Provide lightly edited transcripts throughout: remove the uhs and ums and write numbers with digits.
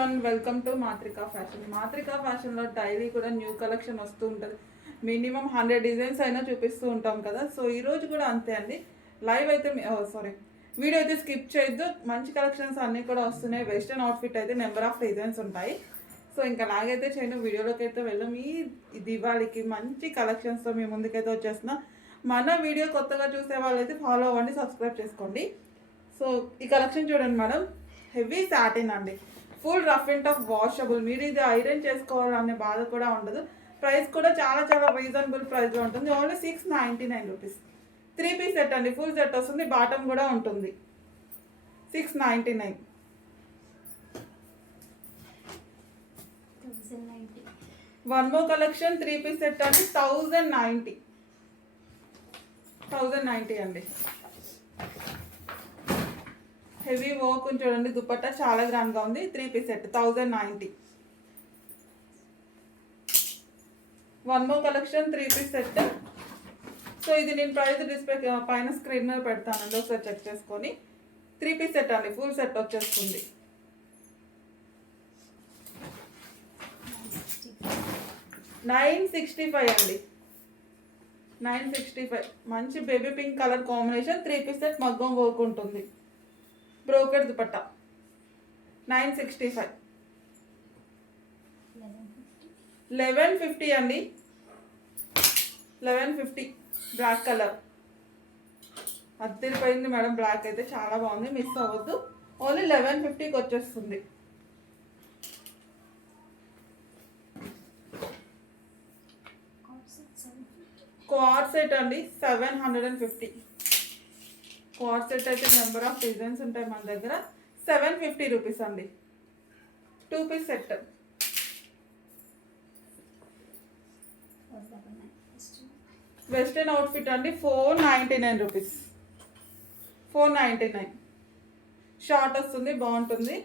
Everyone, welcome to Matrika fashion. Matrika ఫ్యాషన్లో daily కూడా new collection వస్తూ ఉంటుంది. మినిమం 100 డిజైన్స్ అయినా చూపిస్తూ ఉంటాం కదా. సో ఈరోజు కూడా అంతే అండి. లైవ్ అయితే వీడియో అయితే స్కిప్ చేయొద్దు. మంచి కలెక్షన్స్ అన్నీ కూడా వస్తున్నాయి. వెస్టర్న్ అవుట్ఫిట్ అయితే నెంబర్ ఆఫ్ డిజైన్స్ ఉంటాయి. సో ఇంకా లాగైతే చేయను, వీడియోలోకి అయితే వెళ్ళాం. ఈ దివాళీకి మంచి కలెక్షన్స్తో మీ ముందుకైతే వచ్చేస్తున్నా. మన వీడియో కొత్తగా చూసే వాళ్ళైతే ఫాలో అవ్వండి, సబ్స్క్రైబ్ చేసుకోండి. సో ఈ కలెక్షన్ చూడండి మేడం, హెవీ సాటిన్ అండి, full rough and tough washable. మీరు ఇది ఐరన్ చేసుకోవాలనే బాధ కూడా ఉండదు. ప్రైస్ కూడా చాలా చాలా రీజనబుల్ ప్రైస్లో ఉంటుంది. Only 699 rupees. 3 పీస్ సెట్ అండి, ఫుల్ సెట్ వస్తుంది, బాటమ్ కూడా ఉంటుంది. 699. One more collection 3 piece set అండి, 1090 అండి. హెవీ వర్క్ చూడండి, దుపట్టా చాలా గ్రాండ్గా ఉంది. 3 piece set 1090. One more collection 3 piece set. So ఇది నేను ప్రైస్ డిస్ప్లే పైన స్క్రీన్ మీద పెడతానండి, ఒకసారి చెక్ చేసుకొని. 3 పీస్ సెట్ అండి, ఫుల్ సెట్ వచ్చేస్తుంది. 965 అండి, 965. మంచి baby pink colour combination, 3 piece set, మగ్గం వర్క్ ఉంటుంది, బ్రోకెడ్ దుపట్టా. 965. 1150 అండి, 1150. బ్లాక్ కలర్ అద్దరిపోయింది మేడం, బ్లాక్ అయితే చాలా బాగుంది, మిస్ అవ్వద్దు. ఓన్లీ 1150కి వచ్చేస్తుంది. క్వాడ్ సెట్ అండి, 750. క్వాడ్ సెట్ అయితే నెంబర్ ఆఫ్ డిజైన్స్ ఉంటాయి మన దగ్గర. 750 రూపీస్ అండి, 2 పీస్ సెట్. వెస్టర్న్ అవుట్ఫిట్ అండి, 499 రూపీస్. 499. షార్ట్ వస్తుంది, బాగుంటుంది.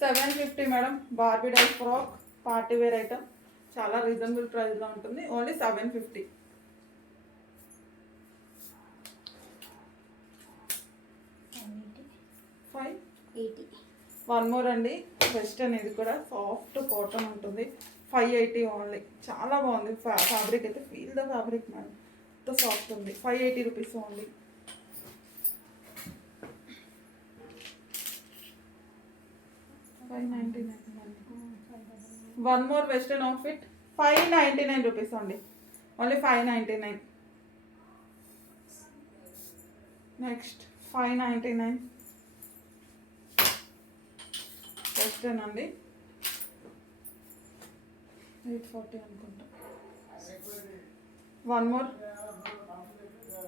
750 madam. Barbie doll frock, party wear item, చాలా రీజనబుల్ ప్రైస్లో ఉంటుంది. ఓన్లీ 750. 580. వన్ మోర్ అండి, వెస్టర్న్, ఇది కూడా సాఫ్ట్ కాటన్ ఉంటుంది. 580 ఓన్లీ. చాలా బాగుంది ఫ్యాబ్రిక్ అయితే, ఫీల్ ద ఫ్యాబ్రిక్ మేడం, ఎంత సాఫ్ట్ ఉంది. 580 rupees only. One more western outfit, 599 rupees అండి, ఓన్లీ 599. నెక్స్ట్ 599 వెస్టర్న్ అండి, 840 అనుకుంటా. One more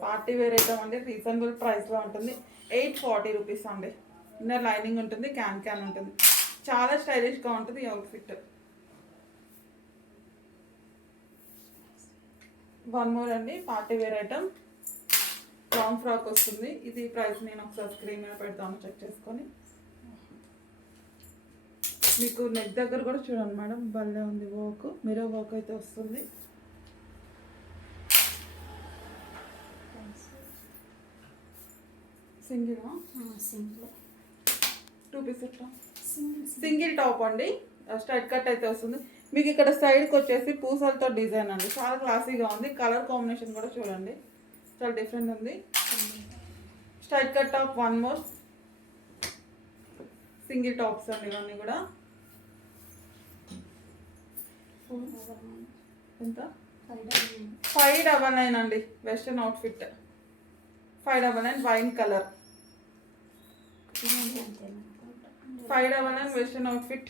party wear item అండి, రీజనబుల్ ప్రైస్లో ఉంటుంది. 840 రూపీస్ అండి. ఇన్నర్ లైనింగ్ ఉంటుంది, క్యాన్ ఉంటుంది, చాలా స్టైలిష్గా ఉంటుంది ఈ అవుట్ఫిట్. వన్ మోర్ అండి, party wear item, long frock వస్తుంది. ఇది ప్రైస్ నేను ఒకసారి స్క్రీన్ మీద పెడతాను, చెక్ చేసుకొని. మీకు నెక్ దగ్గర కూడా చూడండి మేడం, భలే ఉంది వర్క్, మిర్రర్ వర్క్ అయితే వస్తుంది. సింగిల్ 2 పీస్ సింగిల్ టాప్ అండి, స్ట్రైట్ కట్ అయితే వస్తుంది. మీకు ఇక్కడ సైడ్కి వచ్చేసి పూసలతో డిజైన్ అండి, చాలా క్లాసీగా ఉంది. కలర్ కాంబినేషన్ కూడా చూడండి, చాలా డిఫరెంట్ ఉంది. Straight cut top, one more single tops అండి ఇవన్నీ కూడా. ఎంత? 599 అండి, western outfit. 599 wine colour. 599 western outfit.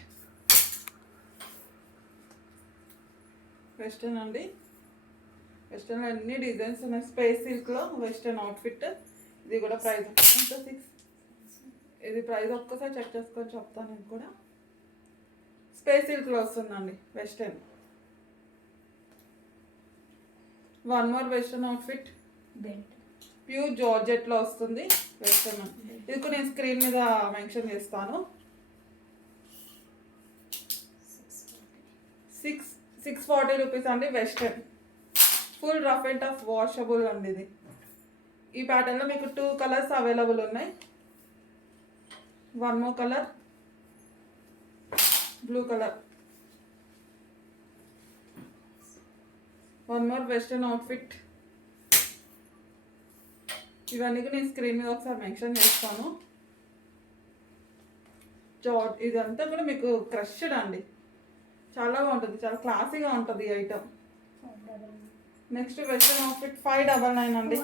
Western అండి, వెస్టర్న్లో అన్ని డిజైన్స్ ఉన్నాయి. స్పేస్ సిల్క్లో వెస్టర్న్ అవుట్ఫిట్. ఇది కూడా ప్రైస్ ఎంత? 6. ఇది ప్రైస్ ఒక్కసారి చెక్ చేసుకొని చెప్తాను నేను కూడా. స్పేస్ సిల్క్లో వస్తుందండి western. One more western outfit, pure జార్జెట్లో వస్తుంది వెస్టర్న్. ఇది కూడా నేను స్క్రీన్ మీద మెన్షన్ చేస్తాను. 640 రూపీస్ అండి, western, full rough and tough washable అండి. ఇది ఈ ప్యాటర్న్లో మీకు 2 కలర్స్ అవైలబుల్ ఉన్నాయి. One more colour, blue colour. One more western outfit. ఇవన్నీ కూడా నేను స్క్రీన్ మీద ఒకసారి మెన్షన్ చేస్తాను. ఇదంతా కూడా మీకు క్రష్డ్ అండి, చాలా బాగుంటుంది, చాలా క్లాసీగా ఉంటుంది ఈ ఐటమ్. నెక్స్ట్ వెస్ట్రన్ అవుట్ఫిట్ 599 అండి.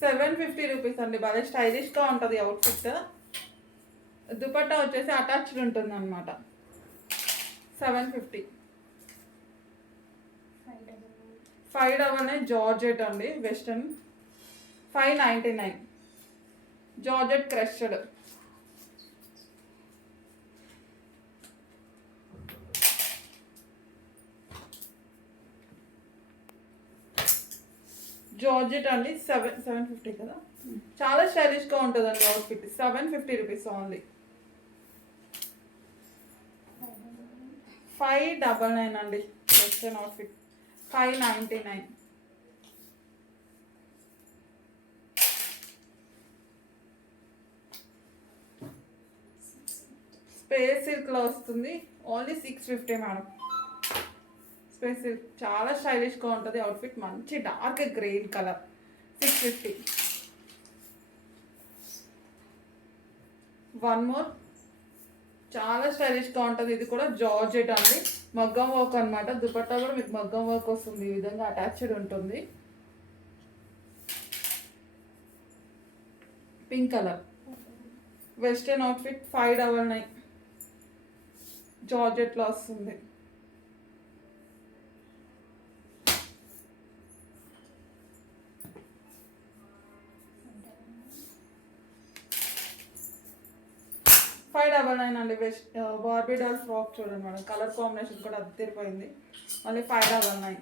750 రూపీస్ అండి. బాగా స్టైలిష్గా ఉంటుంది అవుట్ఫిట్. దుపట్టా వచ్చేసి అటాచ్డ్ ఉంటుంది అనమాట. 750. 599 జార్జెట్ అండి వెస్టర్న్. 599 జార్జెట్ క్రష్డ్. జార్జెట్ అండి. 750 కదా, చాలా స్టైలిష్గా ఉంటుందండి అవుట్ఫిట్. 750 రూపీస్ ఓన్లీ. 599 అండి వెస్టర్న్ అవుట్ఫిట్. 599. స్పేస్ సిల్క్లో వస్తుంది. ఓన్లీ 650 మేడం. స్పేస్ సిల్క్ చాలా స్టైలిష్గా ఉంటుంది అవుట్ఫిట్. మంచి dark green colour. 650. One more, చాలా స్టైలిష్గా ఉంటుంది. ఇది కూడా జార్జెట్ అండి, మగ్గం వర్క్ అనమాట. దుపట్టా కూడా మీకు మగ్గం వర్క్ వస్తుంది, ఈ విధంగా అటాచ్డ్ ఉంటుంది. Pink colour western outfit. 599 జార్జెట్లో వస్తుంది. $599 అండి. బార్బీ డాల్ ఫ్రాక్ చూడండి మేడం, కలర్ కాంబినేషన్ కూడా అదిరిపోయింది. మళ్ళీ 599.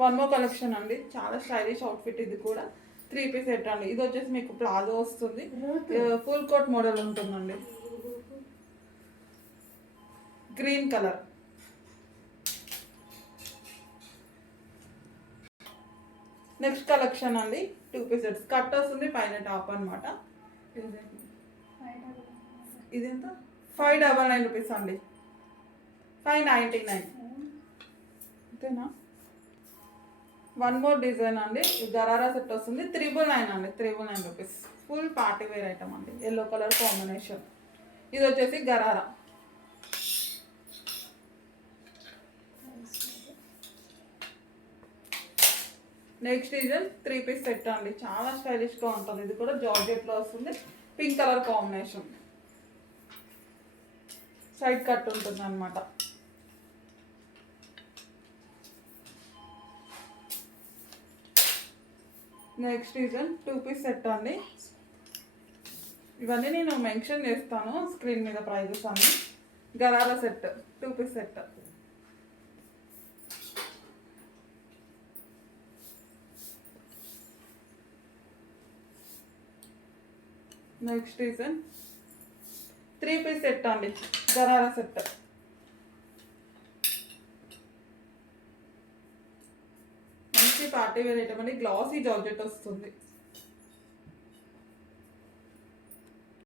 వన్ మోర్ కలెక్షన్ అండి, చాలా స్టైలిష్ అవుట్ఫిట్. ఇది కూడా 3 పీస్ సెట్ అండి. ఇది వచ్చేసి మీకు ప్లాజో వస్తుంది, ఫుల్ కోట్ మోడల్ ఉంటుందండి. Green colour. నెక్స్ట్ కలెక్షన్ అండి, 2 పీస్ సెట్స్. కట్ వస్తుంది, పైన టాప్ అనమాట. ఇది ఎంత? 599 రూపీస్ అండి. 599 అంతేనా? వన్ మోర్ డిజైన్ అండి, గరారా సెట్ వస్తుంది. 999 అండి. 999 rupees. Full party wear item అండి, ఎల్లో కలర్ కాంబినేషన్. ఇది వచ్చేసి gharara. Next design 3 piece set అండి, చాలా స్టైలిష్గా ఉంటుంది. ఇది కూడా జార్జెట్లో వస్తుంది, pink colour combination. Side cut ఉంటుంది అనమాట. నెక్స్ట్ డిజైన్ 2 పీస్ సెట్ అండి. ఇవన్నీ నేను మెన్షన్ చేస్తాను స్క్రీన్ మీద ప్రైజెస్ అన్ని. Gharara set 2 piece set. Next design 3 piece set అండి, గరారా సెట్. మంచి పార్టీ వేర్ ఐటమ్ అండి, గ్లాసీ జార్జెట్ వస్తుంది.